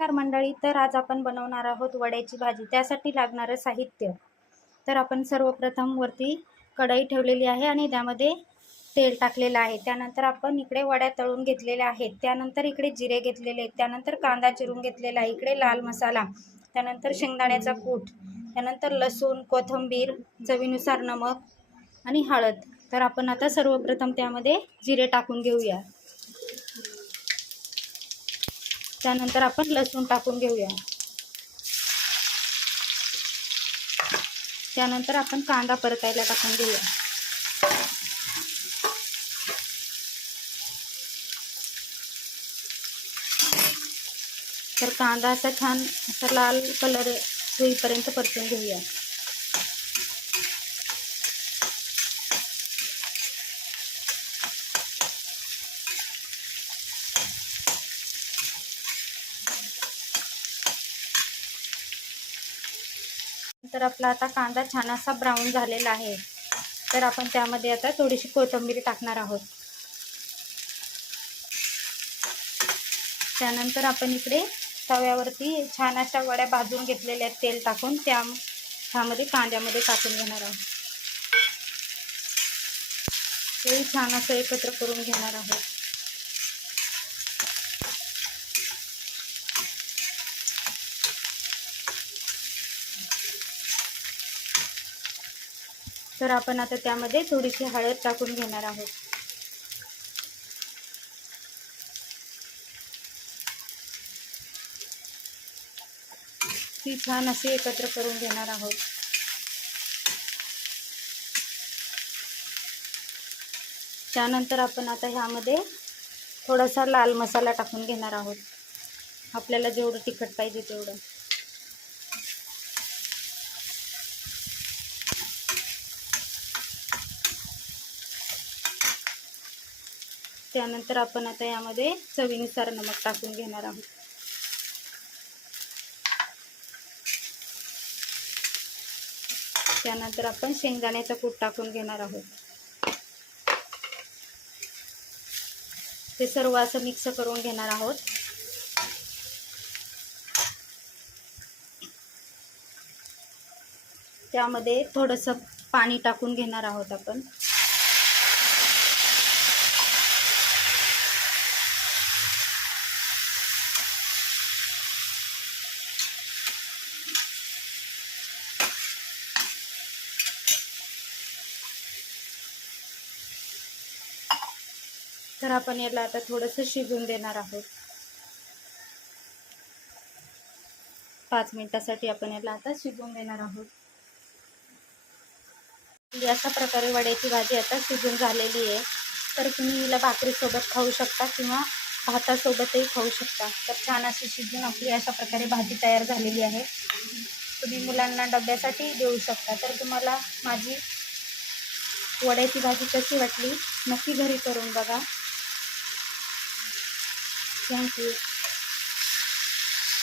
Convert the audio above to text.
नमस्कार मंडळी, तर आज आपण बनवणार आहोत वड्याची भाजी। त्यासाठी लागणारे साहित्य, तर आपण सर्वप्रथम वरती कढई ठेवलेली आहे आणि त्यामध्ये तेल टाकलेलं आहे। त्यानंतर आपण इकडे वड्या तळून घेतलेल्या आहेत। त्यानंतर इकडे जिरे घेतलेले आहेत। त्यानंतर कांदा चिरून घेतलेला आहे। इकडे लाल मसाला, त्यानंतर शेंगदाण्याचा कूट, त्यानंतर लसूण, कोथिंबीर, चवीनुसार नमक आणि हळद। तर आपण आता सर्वप्रथम त्यामध्ये जिरे टाकून घेऊया। त्यानंतर आपण लसूण टाकून घेऊया। त्यानंतर आपण कांदा परतायला टाकून घेऊया। तर कांदा असा छान असा लाल कलर होईपर्यंत परतून घेऊया। तर आपला आता कांदा छान असा ब्राऊन झालेला आहे। तर आपण त्यामध्ये आता थोडीशी कोथिंबीर टाकणार आहोत। त्यानंतर आपण इकडे तव्यावरती छान अशा वड्या भाजून घेतलेल्या आहेत तेल टाकून, त्यामध्ये कांद्यामध्ये टाकून घेणार आहोत। ते छान असं एकत्र करून घेणार आहोत। तर आपण आता त्यामध्ये थोडीशी हळद टाकून घेणार आहोत। ती छान अशी एकत्र करून घेणार आहोत। त्यानंतर आपण आता ह्यामध्ये थोडासा लाल मसाला टाकून घेणार आहोत। आपल्याला जेवढं तिखट पाहिजे तेवढं। त्यानंतर आपण आता यामध्ये चवीनुसार नमक टाकून घेणार आहोत। त्यानंतर आपण शेंगदाण्याचा कूट टाकून घेणार आहोत। ते सर्व असं मिक्स करून घेणार आहोत। त्यामध्ये थोडंसं पाणी टाकून घेणार आहोत आपण। तर आपण याला आता थोडंसं शिजून देणार आहोत। 5 मिनिटासाठी आपण याला आता शिजून देणार आहोत। अशा प्रकारे वड्याची भाजी आता शिजून झालेली आहे। तर तुम्ही हिला भाकरीसोबत खाऊ शकता किंवा भातासोबतही खाऊ शकता। तर छान अशी शिजून आपली अशा प्रकारे भाजी तयार झालेली आहे। तुम्ही मुलांना डब्यासाठी देऊ शकता। तर तुम्हाला माझी वड्याची भाजी कशी वाटली नक्की घरी करून बघा। थँक्यू।